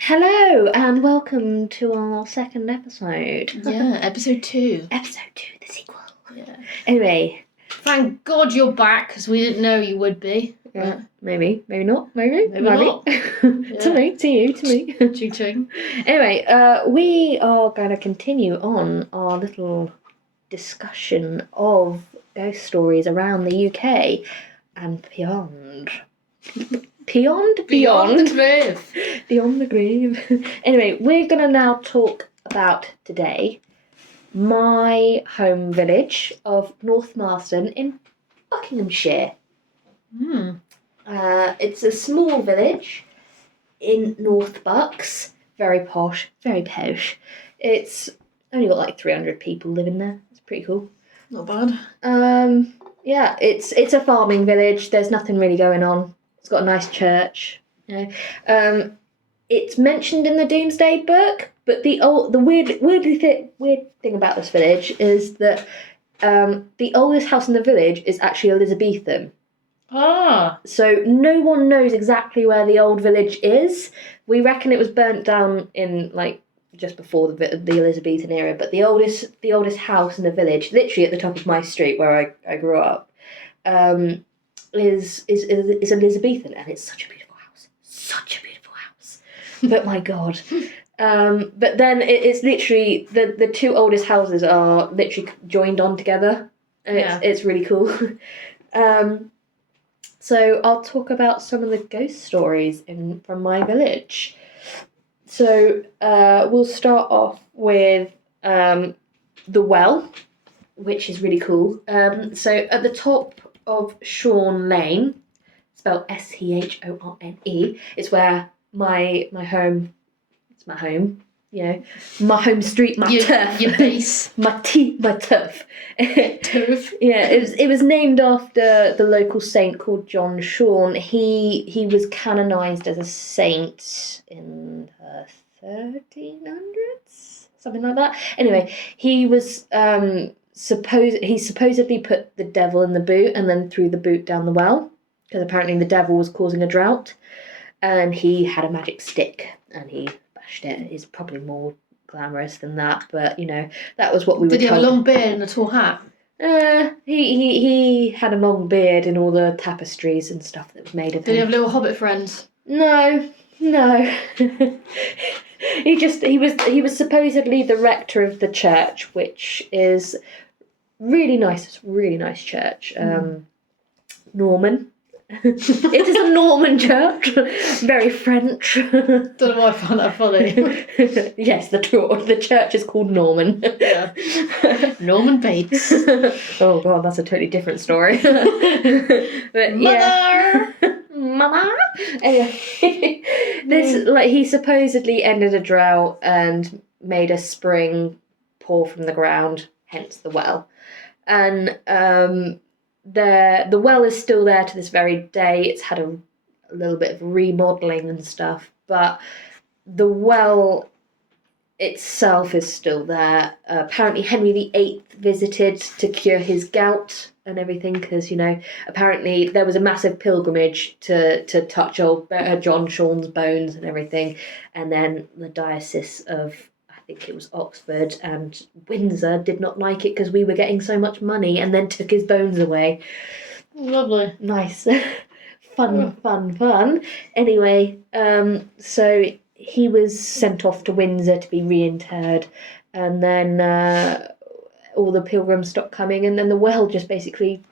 Hello and welcome to our second episode. Yeah, episode 2. Episode 2, the sequel. Yeah. Anyway. Thank God you're back, because we didn't know you would be. Yeah, maybe not, maybe not. To me, to you, to me. Ching. Anyway, we are going to continue on our little discussion of ghost stories around the UK and beyond. Beyond the grave. Beyond the grave. Anyway, we're going to now talk about today my home village of North Marston in Buckinghamshire. It's a small village in North Bucks. Very posh, very posh. It's only got like 300 people living there. It's pretty cool. Not bad. Yeah, it's a farming village. There's nothing really going on. It's got a nice church. You know. It's mentioned in the Domesday Book, but the weird thing about this village is that the oldest house in the village is actually Elizabethan. Ah. So no one knows exactly where the old village is. We reckon it was burnt down in like just before the Elizabethan era, but the oldest house in the village, literally at the top of my street where I grew up, is Elizabethan, and it's such a beautiful house. Such a beautiful house. But my God. But then it's literally the two oldest houses are literally joined on together. And it's really cool. So I'll talk about some of the ghost stories from my village. So we'll start off with the well, which is really cool. So at the top of Shorne Lane, spelled Shorne, is where my home. It's my home. You know, my home street, my turf. Your base. my turf. Turf. Yeah, it was named after the local saint called John Shorne. He was canonised as a saint in the 1300s, something like that. Anyway, he was he supposedly put the devil in the boot and then threw the boot down the well, because apparently the devil was causing a drought, and he had a magic stick and he bashed it. He's probably more glamorous than that, but you know, that was what we were told. Did he have a long beard and a tall hat? He had a long beard and all the tapestries and stuff that was made of him. Did he have little hobbit friends? No. He was supposedly the rector of the church, which is really nice. It's a really nice church. Norman. It is a Norman church. Very French. Don't know why I found that funny. Yes, the church is called Norman. Yeah. Norman Bates. Oh God, that's a totally different story. But, Mother! Mama. Anyway, he supposedly ended a drought and made a spring pour from the ground, hence the well. And the well is still there to this very day. It's had a little bit of remodelling and stuff, but the well itself is still there. Apparently Henry VIII visited to cure his gout and everything, because, you know, apparently there was a massive pilgrimage to touch old John Shorne's bones and everything, and then the diocese of, I think it was Oxford and Windsor, did not like it because we were getting so much money, and then took his bones away. Lovely. Nice. Fun. Anyway, so he was sent off to Windsor to be reinterred, and then all the pilgrims stopped coming, and then the well just basically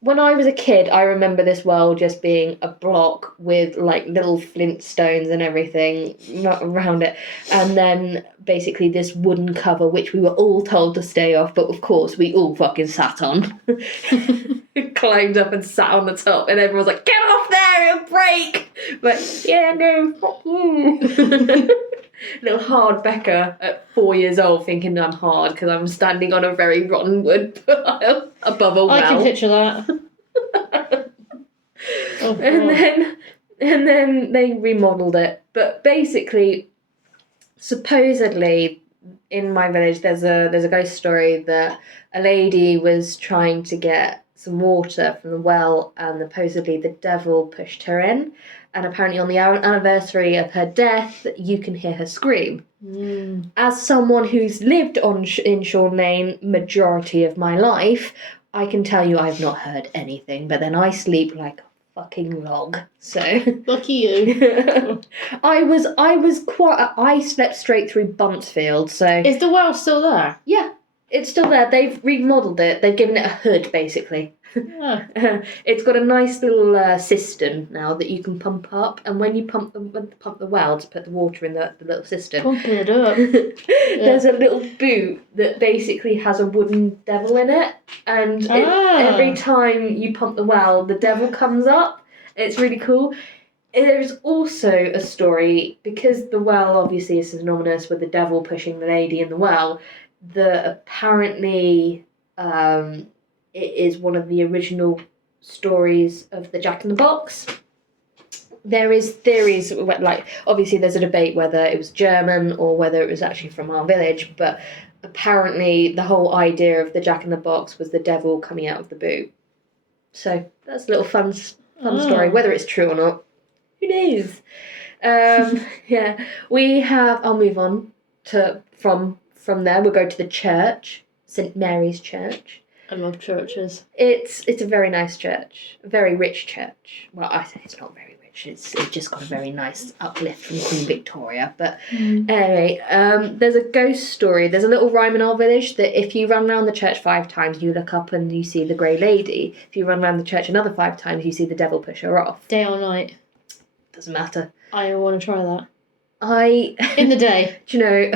when I was a kid, I remember this well just being a block with like little flintstones and everything not around it, and then basically this wooden cover which we were all told to stay off, but of course we all fucking sat on. Climbed up and sat on the top, and everyone was like, "Get off there, it'll break!" But yeah, no, fuck you. Little hard Becca at 4 years old thinking I'm hard because I'm standing on a very rotten wood pile above a well. I can picture that. And then they remodelled it. But basically, supposedly in my village there's a ghost story that a lady was trying to get some water from the well, and supposedly the devil pushed her in. And apparently, on the anniversary of her death, you can hear her scream. As someone who's lived in Shorn Lane majority of my life, I can tell you I've not heard anything. But then I sleep like a fucking log. So Lucky you. I slept straight through Buntsfield. So Is the well still there? yeah, it's still there. They've remodelled it. They've given it a hood, basically. Oh. It's got a nice little cistern now that you can pump up, and when you pump the well to put the water in the little cistern, Pumping it up. there's a little boot that basically has a wooden devil in it, and every time you pump the well, the devil comes up. It's really cool. There's also a story, because the well obviously is synonymous with the devil pushing the lady in the well, that apparently it is one of the original stories of the Jack in the Box. There is theories, like, obviously there's a debate whether it was German or whether it was actually from our village, but apparently the whole idea of the Jack in the Box was the devil coming out of the boot. So that's a little fun story. Whether it's true or not, who knows? Yeah, we have. I'll move on to from there. We'll go to the church, St Mary's Church. I love churches. It's a very nice church, a very rich church. Well, I say it's not very rich. It's just got a very nice uplift from Queen Victoria. But anyway, there's a ghost story. There's a little rhyme in our village that if you run around the church 5 times, you look up and you see the Grey Lady. If you run around the church another 5 times, you see the devil push her off. Day or night? Doesn't matter. I want to try that. In the day. Do you know?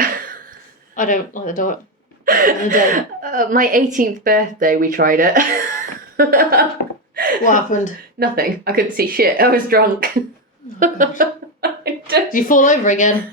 I don't like the dark. In the day. My 18th birthday, we tried it. What happened? Nothing. I couldn't see shit. I was drunk. Oh, did you fall over again?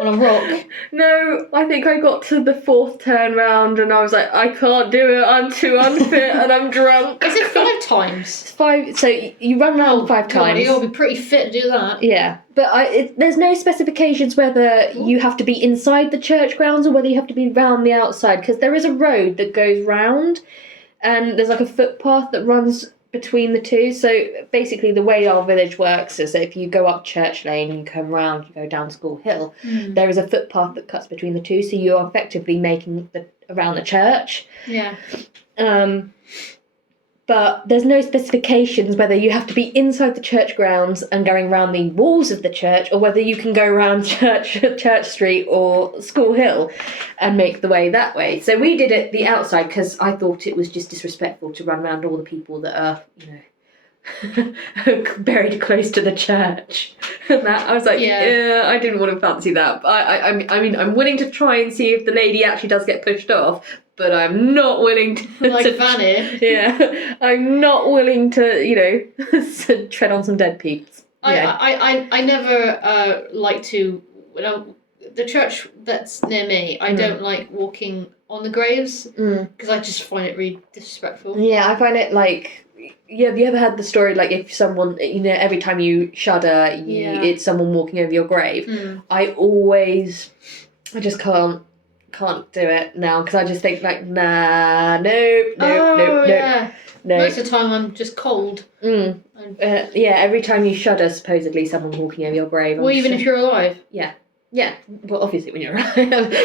On a rock? No, I think I got to the 4th turn round and I was like, I can't do it. I'm too unfit and I'm drunk. Is it 5 times? It's 5. So you run around 5 times. You'll be pretty fit to do that. Yeah, but there's no specifications whether you have to be inside the church grounds or whether you have to be round the outside, because there is a road that goes round and there's like a footpath that runs between the two. So basically the way our village works is that if you go up Church Lane and come round, you go down School Hill, there is a footpath that cuts between the two, so you're effectively making around the church. Yeah. But there's no specifications whether you have to be inside the church grounds and going around the walls of the church, or whether you can go around Church Street or School Hill and make the way that way. So we did it the outside because I thought it was just disrespectful to run around all the people that are, buried close to the church. And that I was like, yeah, I didn't want to fancy that. But I mean, I'm willing to try and see if the lady actually does get pushed off. But I'm not willing to... Like Fanny. Yeah. I'm not willing to, tread on some dead peeps. Yeah. I never like to... the church that's near me, I don't like walking on the graves because I just find it really disrespectful. Yeah, I find it like... Yeah, have you ever had the story, like, if someone, every time you shudder, it's someone walking over your grave? I just can't do it now, because I just think, like, nah, nope. No. Most of the time I'm just cold. Every time you shudder, supposedly someone walking over your grave. Well, even if you're alive. Yeah. Well, obviously when you're alive.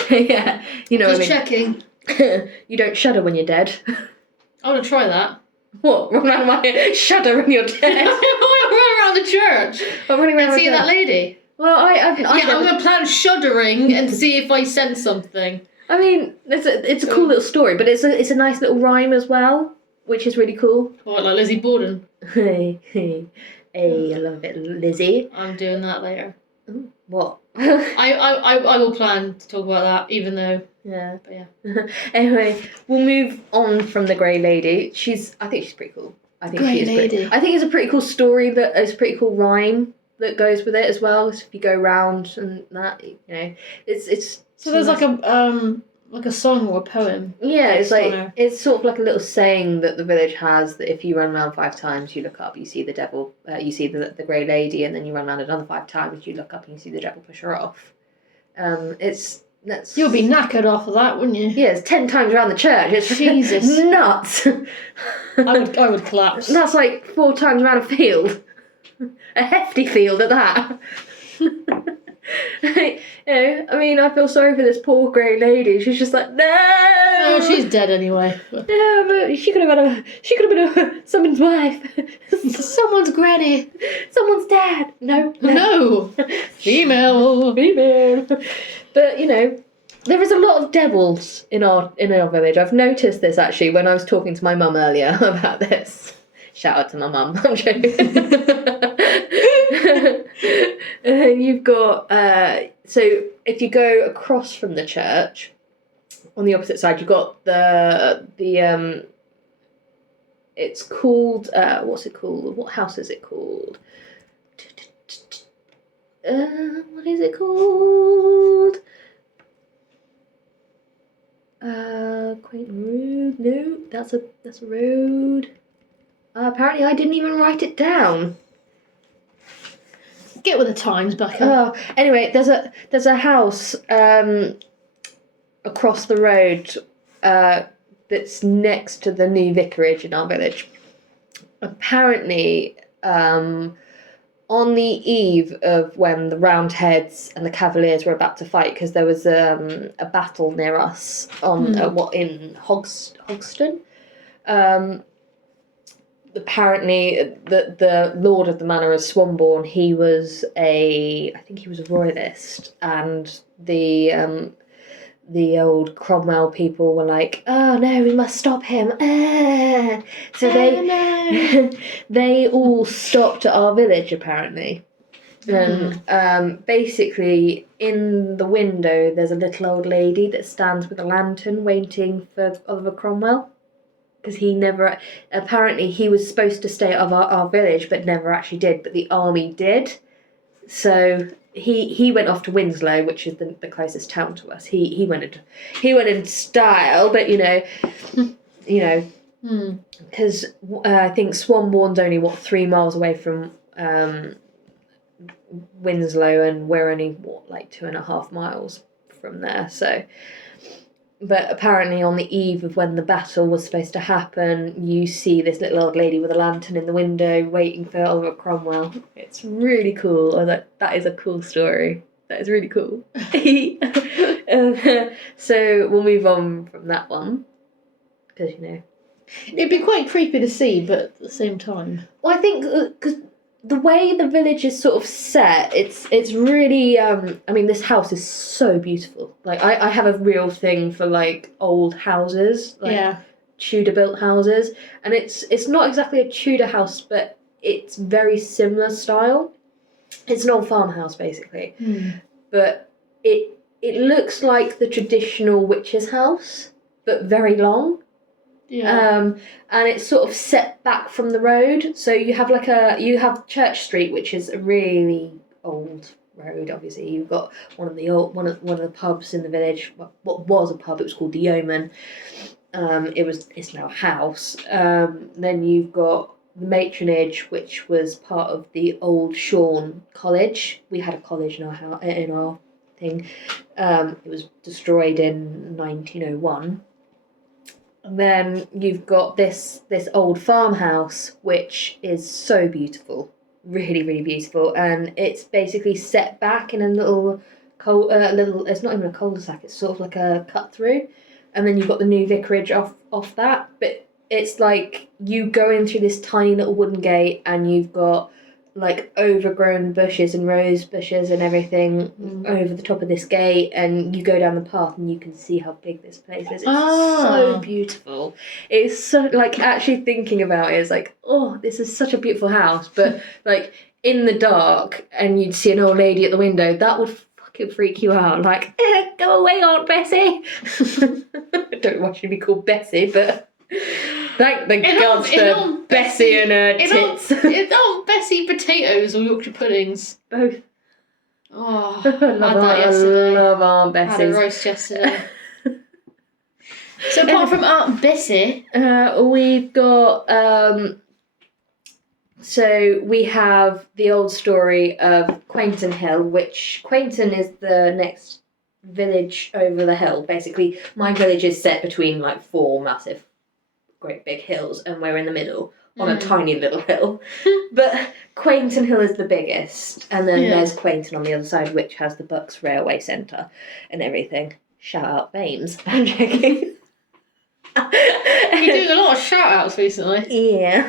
Yeah. Just checking. You don't shudder when you're dead. I want to try that. What? Run around my shudder when you're dead? Run around the church. I'm running around and see that lady. Well, I'm going to plan shuddering and see if I sense something. I mean, it's a cool little story, but it's a nice little rhyme as well, which is really cool. What, like Lizzie Borden? Hey, I love it, Lizzie. I'm doing that later. Ooh, what? I will plan to talk about that, even though... Yeah. But yeah. Anyway, we'll move on from the Grey Lady. I think she's pretty cool. I think it's a pretty cool story, that it's a pretty cool rhyme that goes with it as well. So if you go round and that, it's. So there's like a song or a poem. Yeah, it's sort of like a little saying that the village has, that if you run around 5 times, you look up, you see the devil, you see the Grey Lady, and then you run around another 5 times, you look up and you see the devil push her off. You'll be knackered off of that, wouldn't you? Yeah, it's 10 times around the church. It's Jesus. nuts. I would collapse. That's like 4 times around a field. A hefty field at that. I mean, I feel sorry for this poor grey lady. She's just like, no. Oh, she's dead anyway. Yeah, but she could have been someone's wife. Someone's granny. Someone's dad. No. Female. But there is a lot of devils in our village. I've noticed this actually when I was talking to my mum earlier about this. Shout out to my mum. I'm joking. And you've got so if you go across from the church, on the opposite side, you've got the it's called what's it called? What house is it called? What is it called? Quainton Road. No, that's a road. Apparently, I didn't even write it down. Get with the times, Becca. Oh, anyway, there's a house across the road that's next to the new vicarage in our village. Apparently, on the eve of when the Roundheads and the Cavaliers were about to fight, because there was a battle near us in Hogston. Apparently, the lord of the manor of Swanbourne, I think he was a royalist, and the old Cromwell people were like, oh no, we must stop him. So they all stopped at our village apparently. And basically in the window there's a little old lady that stands with a lantern waiting for Oliver Cromwell. Because he was supposed to stay at our village, but never actually did. But the army did, so he went off to Winslow, which is the closest town to us. He went in style, but because I think Swanbourne's only 3 miles away from Winslow, and we're only 2.5 miles from there. So. But apparently on the eve of when the battle was supposed to happen, you see this little old lady with a lantern in the window waiting for Oliver Cromwell. It's really cool. I was like, that is a cool story. That is really cool. So we'll move on from that one. Because, It'd be quite creepy to see, but at the same time. Well, I think because the way the village is sort of set, it's really I mean, this house is so beautiful. Like I have a real thing for old houses, Tudor built houses, and it's not exactly a Tudor house, but it's very similar style. It's an old farmhouse basically, but it looks like the traditional witch's house, but very long. Yeah. And it's sort of set back from the road, so you have Church Street, which is a really old road. Obviously, you've got one of the pubs in the village. What was a pub? It was called the Yeoman. It's now a house. Then you've got the Matronage, which was part of the old Shorn College. We had a college in our thing. It was destroyed in 1901. And then you've got this old farmhouse, which is so beautiful, really, really beautiful, and it's basically set back in a little. It's not even a cul-de-sac. It's sort of like a cut through, and then you've got the new vicarage off that. But it's like you go in through this tiny little wooden gate, and you've got overgrown bushes and rose bushes and everything over the top of this gate, and you go down the path and you can see how big this place is. It's so beautiful. It's so actually thinking about it, it's this is such a beautiful house, but in the dark and you'd see an old lady at the window, that would fucking freak you out. Go away, Aunt Bessie. I don't know why she'd be called Bessie, but thank the gods for Bessie and her tits. It's Aunt Bessie potatoes or Yorkshire puddings? Both. Oh, I had that yesterday. I love Aunt Bessie. I had a roast yesterday. So apart from Aunt Bessie, we've got so we have the old story of Quainton Hill, which Quainton is the next village over the hill. Basically, my village is set between like 4 massive, great big hills, and we're in the middle on a tiny little hill. But Quainton Hill is the biggest, and then there's Quainton on the other side, which has the Bucks Railway Centre and everything. Shout out Baines. I'm joking. You're doing a lot of shout outs recently. Yeah.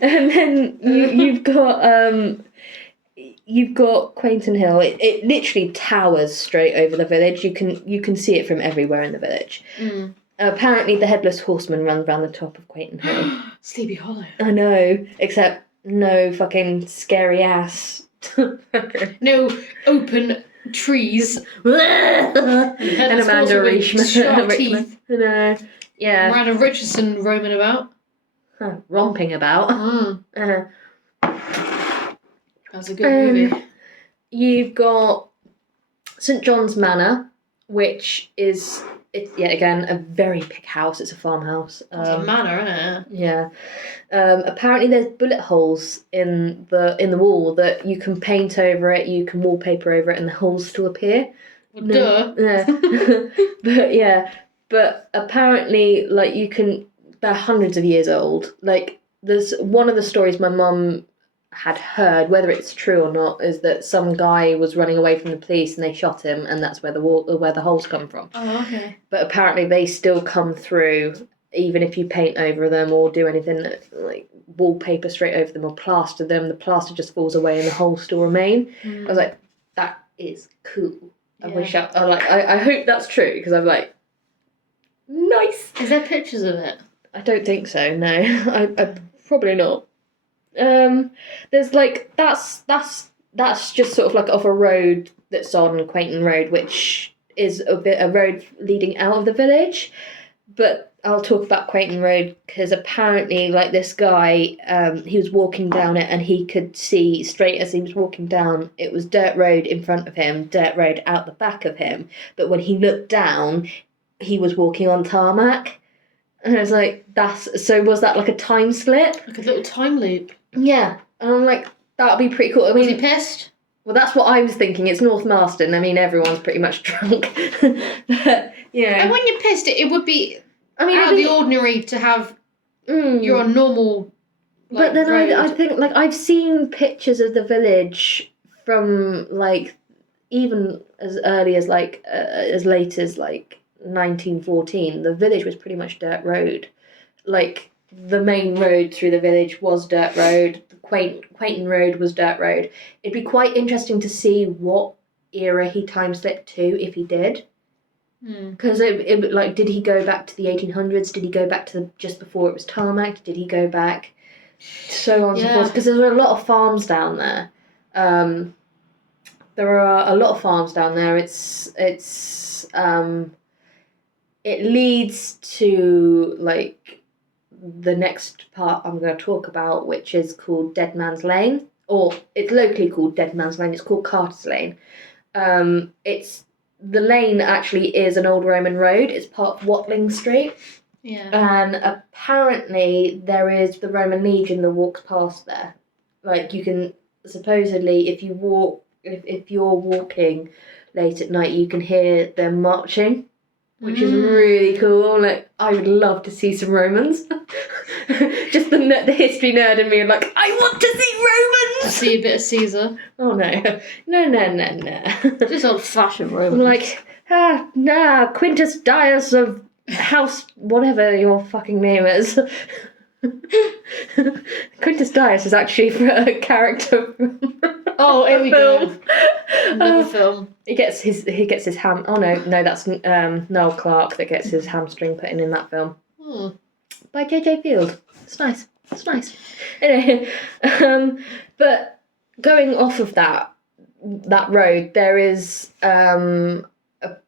And then you've got Quainton Hill. It literally towers straight over the village. You can see it from everywhere in the village. Apparently the Headless Horseman runs around the top of Quainton Hill. Sleepy Hollow. I know, except no fucking scary ass. No open trees. And Amanda Richmond. I know. Yeah. Miranda Richardson roaming about. Romping about. That's a good movie. You've got St John's Manor, which is yet again a very big house. It's a farmhouse. It's a manor, isn't it? Yeah. Apparently, there's bullet holes in the wall that you can paint over it. You can wallpaper over it, and the holes still appear. Well, duh. Yeah. But apparently, like they're hundreds of years old. Like there's one of the stories my mum had heard, whether it's true or not, is that some guy was running away from the police and they shot him, and that's where the holes come from. Oh, okay. But apparently they still come through, even if you paint over them or do anything like wallpaper straight over them or plaster them. The plaster just falls away and the holes still remain. I was like, that is cool. I wish I hope that's true, because I'm like, nice. Is there pictures of it? I don't think so. No, I probably not. There's like that's just sort of like off a road that's on Quainton Road, which is a road leading out of the village. But I'll talk about Quainton Road because apparently, like, this guy, he was walking down it and he could see straight as he was walking down, it was dirt road in front of him, dirt road out the back of him. But when he looked down, he was walking on tarmac. And I was like, was that like a time slip? Like a little time loop. Yeah. And I'm like, that would be pretty cool. I mean, was he pissed? Well, that's what I was thinking. It's North Marston. I mean, everyone's pretty much drunk. But, you know. And when you're pissed, it would be out of the ordinary to have your normal. Like, but then road. I think, like, I've seen pictures of the village from, like, even as early as, like, as late as, like, 1914. The village was pretty much dirt road. Like, the main road through the village was dirt road. The Quainton Road was dirt road. It'd be quite interesting to see what era he time slipped to, if he did. Because like, did he go back to the 1800s? Did he go back to just before it was tarmac? Did he go back so on and so forth? Because there are a lot of farms down there. There are a lot of farms down there. It leads to, like, the next part I'm going to talk about, which is called Dead Man's Lane, or it's locally called Dead Man's Lane. It's called Carter's Lane. The lane actually is an old Roman road. It's part of Watling Street. Yeah. And apparently there is the Roman Legion that walks past there. Like, you can supposedly, if you're walking late at night, you can hear them marching, which is really cool. Like, I would love to see some Romans. Just the history nerd in me, and like, I want to see Romans. I see a bit of Caesar. Oh no. Just old-fashioned Romans. I'm like, Quintus Dias of House, whatever your fucking name is. Quintus Dias is actually for a character from here we film. go. Another film. He gets his ham. Oh no, that's Noel Clarke that gets his hamstring put in that film. By J.J. Field. It's nice. Anyway, but going off of that road, there is a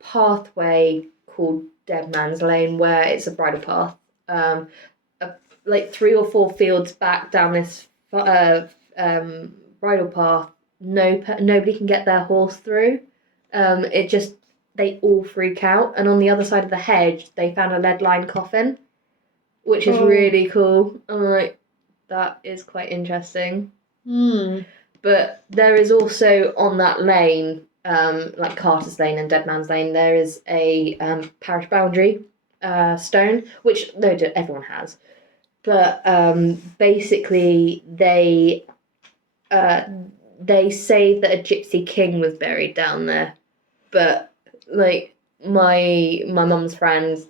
pathway called Dead Man's Lane, where it's a bridle path. Like 3 or 4 fields back down this bridle path, nobody can get their horse through. They all freak out, and on the other side of the hedge they found a lead-lined coffin, which is really cool. I'm like, that is quite interesting. But there is also on that lane like Carter's Lane and Dead Man's Lane, there is a parish boundary stone, which everyone has. But basically, they say that a gypsy king was buried down there. But like my mum's friends,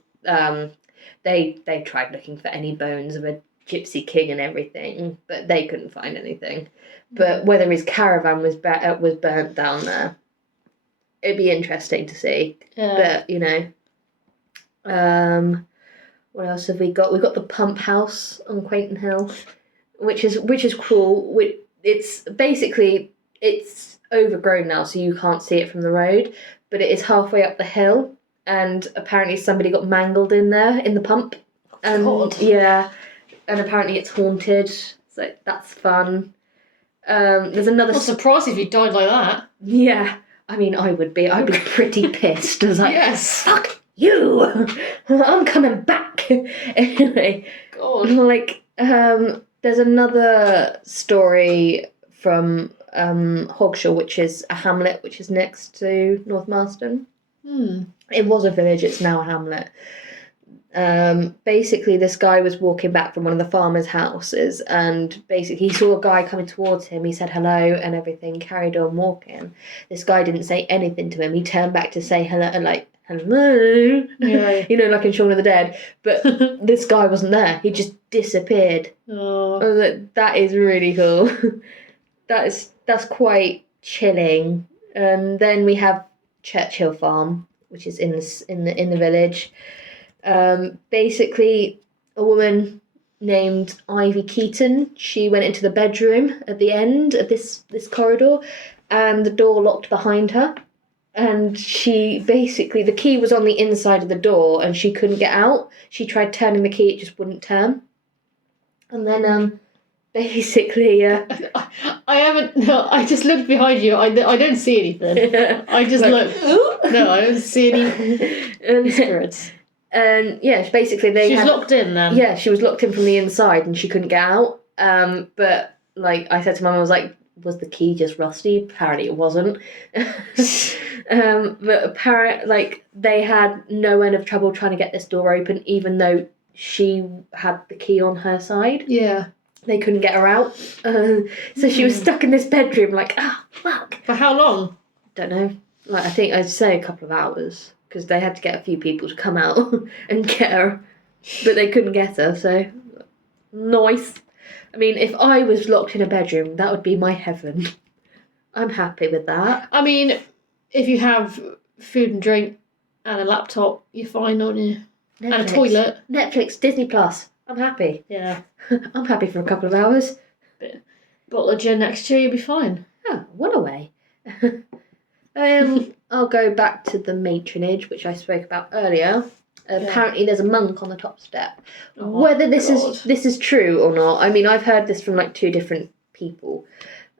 they tried looking for any bones of a gypsy king and everything, but they couldn't find anything. But whether his caravan was burnt down there, it'd be interesting to see. Yeah. But what else have we got? We've got the pump house on Quainton Hill, which is cool. It's basically it's overgrown now, so you can't see it from the road. But it is halfway up the hill, and apparently somebody got mangled in there in the pump. And God. yeah, and apparently it's haunted, so that's fun. There's another. I'm surprised if you died like that. Yeah, I mean, I'd be pretty pissed. I was like, yes, fuck you, I'm coming back. Anyway, God. like, there's another story from Hogshaw, which is a hamlet which is next to North Marston. It was a village, it's now a hamlet. Basically, this guy was walking back from one of the farmers' houses, and basically he saw a guy coming towards him. He said hello and everything, carried on walking. This guy didn't say anything to him. He turned back to say hello, like, hello, Yeah. like in Shaun of the Dead. But this guy wasn't there. He just disappeared. Oh. I was like, that is really cool. That's quite chilling. And then we have Churchill Farm, which is in the village. Basically, a woman named Ivy Keaton, she went into the bedroom at the end of this corridor, and the door locked behind her. And she basically, the key was on the inside of the door, and she couldn't get out. She tried turning the key, it just wouldn't turn. And then, basically, I haven't. No, I just looked behind you. I don't see anything. I just look. No, I don't see any spirits. And yeah, basically She's locked in then. Yeah, she was locked in from the inside and she couldn't get out. But like I said to Mum, I was like, was the key just rusty? Apparently it wasn't. But apparently, like, they had no end of trouble trying to get this door open, even though she had the key on her side. Yeah. They couldn't get her out. So she was stuck in this bedroom, like, fuck. For how long? Don't know. Like, I think I'd say a couple of hours, because they had to get a few people to come out and get her, but they couldn't get her, so nice. I mean, if I was locked in a bedroom, that would be my heaven. I'm happy with that. I mean, if you have food and drink and a laptop, you're fine, aren't you? Netflix. And a toilet. Netflix, Disney Plus. I'm happy. Yeah. I'm happy for a couple of hours. Bottle of gin next year, you'll be fine. Oh, what a way. I'll go back to the matronage, which I spoke about earlier. Apparently there's a monk on the top step. Whether this is true or not, I mean, I've heard this from like two different people.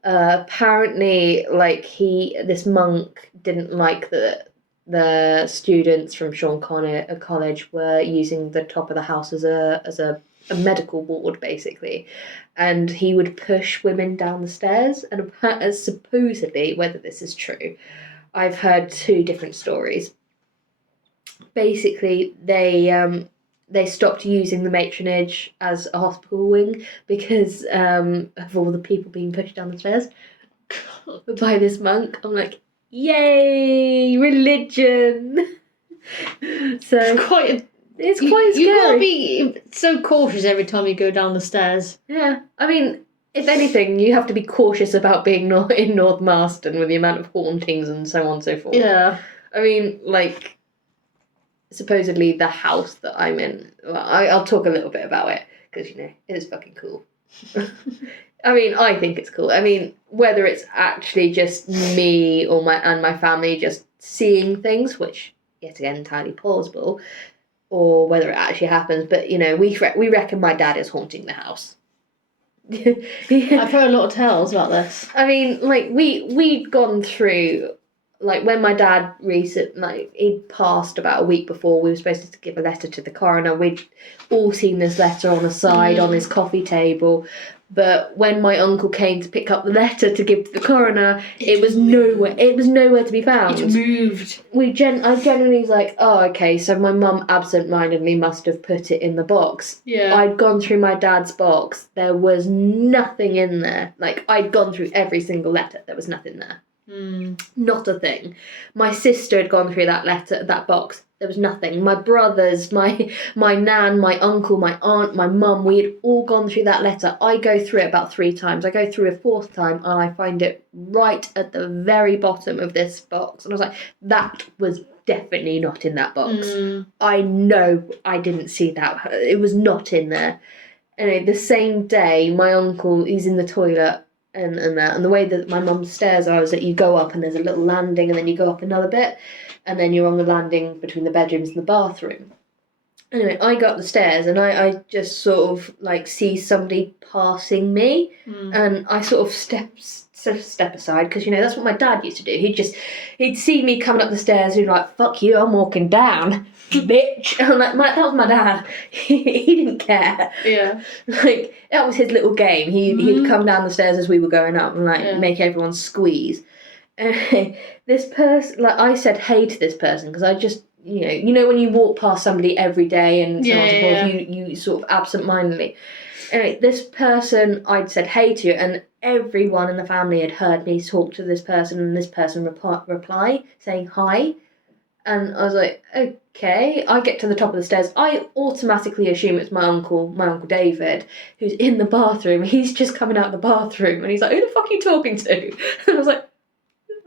Apparently, like, this monk didn't like that the students from Sean College were using the top of the house as a medical ward, basically, and he would push women down the stairs. And supposedly, whether this is true, I've heard two different stories. Basically, they stopped using the matronage as a hospital wing because of all the people being pushed down the stairs by this monk. I'm like, yay, religion! So it's quite scary. You gotta be so cautious every time you go down the stairs. Yeah, I mean, if anything, you have to be cautious about being in North Marston with the amount of hauntings and so on and so forth. Yeah. I mean, like, supposedly the house that I'm in, well, I'll talk a little bit about it, because, you know, it is fucking cool. I mean, I think it's cool. I mean, whether it's actually just me or my family just seeing things, which, yet again, entirely plausible, or whether it actually happens, but, you know, we reckon my dad is haunting the house. Yeah. I've heard a lot of tales about this. I mean, like, we'd gone through, like, when my dad he'd passed about a week before, we were supposed to give a letter to the coroner. We'd all seen this letter on the side on his coffee table. But when my uncle came to pick up the letter to give to the coroner, it was nowhere. It was nowhere to be found. It moved. I generally was like, oh, okay, so my mum absent-mindedly must have put it in the box. Yeah. I'd gone through my dad's box. There was nothing in there. Like, I'd gone through every single letter. There was nothing there. Not a thing. My sister had gone through that box. There was nothing. My brothers, my nan, my uncle, my aunt, my mum, we had all gone through that letter. I go through it about 3 times. I go through a 4th time and I find it right at the very bottom of this box. And I was like, that was definitely not in that box. I know I didn't see that. It was not in there. Anyway, the same day, my uncle, he's in the toilet. And the way that my mum's stairs are is that you go up and there's a little landing and then you go up another bit and then you're on the landing between the bedrooms and the bathroom. Anyway, I go up the stairs and I just sort of like see somebody passing me and I sort of step aside because, you know, that's what my dad used to do. He'd see me coming up the stairs and he'd be like, fuck you, I'm walking down, bitch. And I'm like, that was my dad. He didn't care. Yeah. Like, that was his little game. He'd come down the stairs as we were going up and like make everyone squeeze. This person, like, I said hey to this person because I just, you know when you walk past somebody every day and so on and so forth, you sort of absent-mindedly. Anyway, this person I'd said hey to, and everyone in the family had heard me talk to this person, and this person reply saying hi. And I was like, okay. I get to the top of the stairs. I automatically assume it's my uncle David, who's in the bathroom. He's just coming out of the bathroom, and he's like, who the fuck are you talking to? And I was like,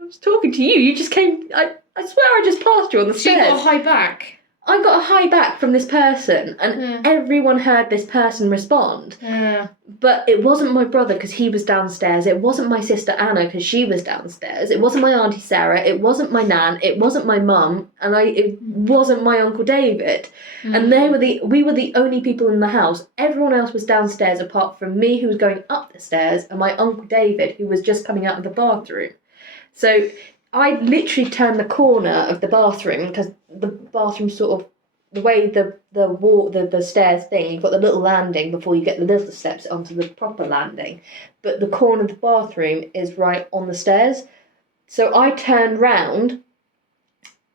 I was talking to you. You just came. I swear I just passed you on the stairs. So you got a high back? I got a high back from this person, and everyone heard this person respond. Yeah. But it wasn't my brother because he was downstairs. It wasn't my sister Anna because she was downstairs. It wasn't my auntie Sarah. It wasn't my nan. It wasn't my mum, and it wasn't my uncle David. And we were the only people in the house. Everyone else was downstairs apart from me, who was going up the stairs, and my uncle David, who was just coming out of the bathroom. So I literally turned the corner of the bathroom because the bathroom sort of, the way the stairs thing, you've got the little landing before you get the little steps onto the proper landing, but the corner of the bathroom is right on the stairs. So I turned round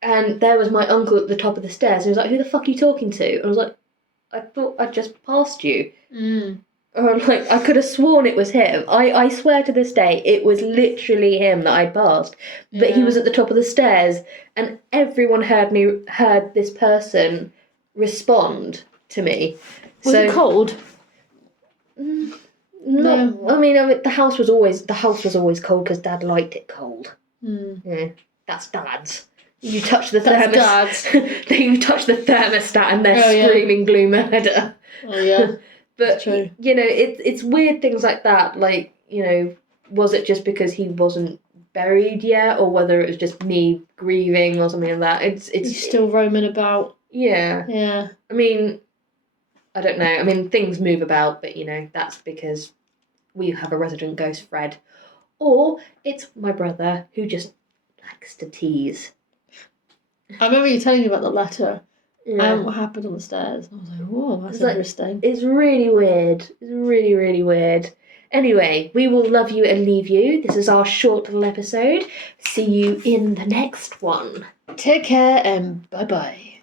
and there was my uncle at the top of the stairs and he was like, who the fuck are you talking to? And I was like, I thought I'd just passed you. Or like, I could have sworn it was him. I swear to this day, it was literally him that I'd passed. But he was at the top of the stairs, and everyone heard this person respond to me. Was it cold? No. I mean, the house was always cold because Dad liked it cold. Yeah, that's Dad's. You touch the thermostat. You touch the thermostat, and they're screaming blue murder. Oh yeah. But, true. You know, it's weird things like that. Like, you know, was it just because he wasn't buried yet, or whether it was just me grieving or something like that? It's still roaming about. Yeah. Yeah. I mean, I don't know. I mean, things move about, but, you know, that's because we have a resident ghost, Fred. Or it's my brother who just likes to tease. I remember you telling me about the letter. And what happened on the stairs. I was like, whoa, that's interesting. It's really weird. It's really, really weird. Anyway, we will love you and leave you. This is our short little episode. See you in the next one. Take care and bye-bye.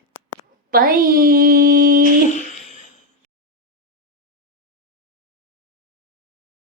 Bye.